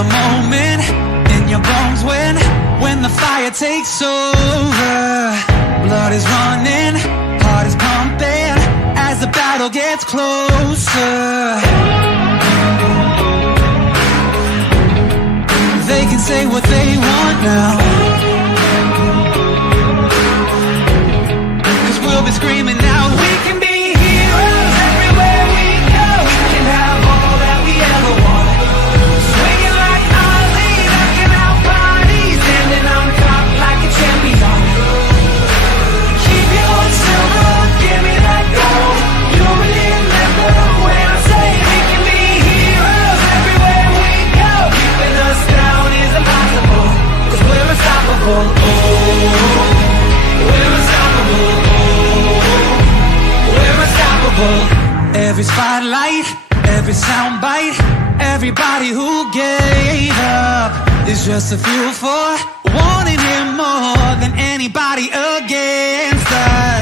a moment in your bones when the fire takes over. Blood is running, heart is pumping as the battle gets closer. They can say what they want now, 'cause we'll be screaming out, we can be heroes everywhere we go. We can have all that we ever want. Swinging like Ali, knocking out bodies, standing on top like a champion. Keep your silver, give me that gold. You'll remember when I say we can be heroes everywhere we go. Keeping us down is impossible, 'cause we're unstoppable. Oh, we're unstoppable. We're unstoppable. Every spotlight, every soundbite, everybody who gave up is just a fuel for wanting him more than anybody against us.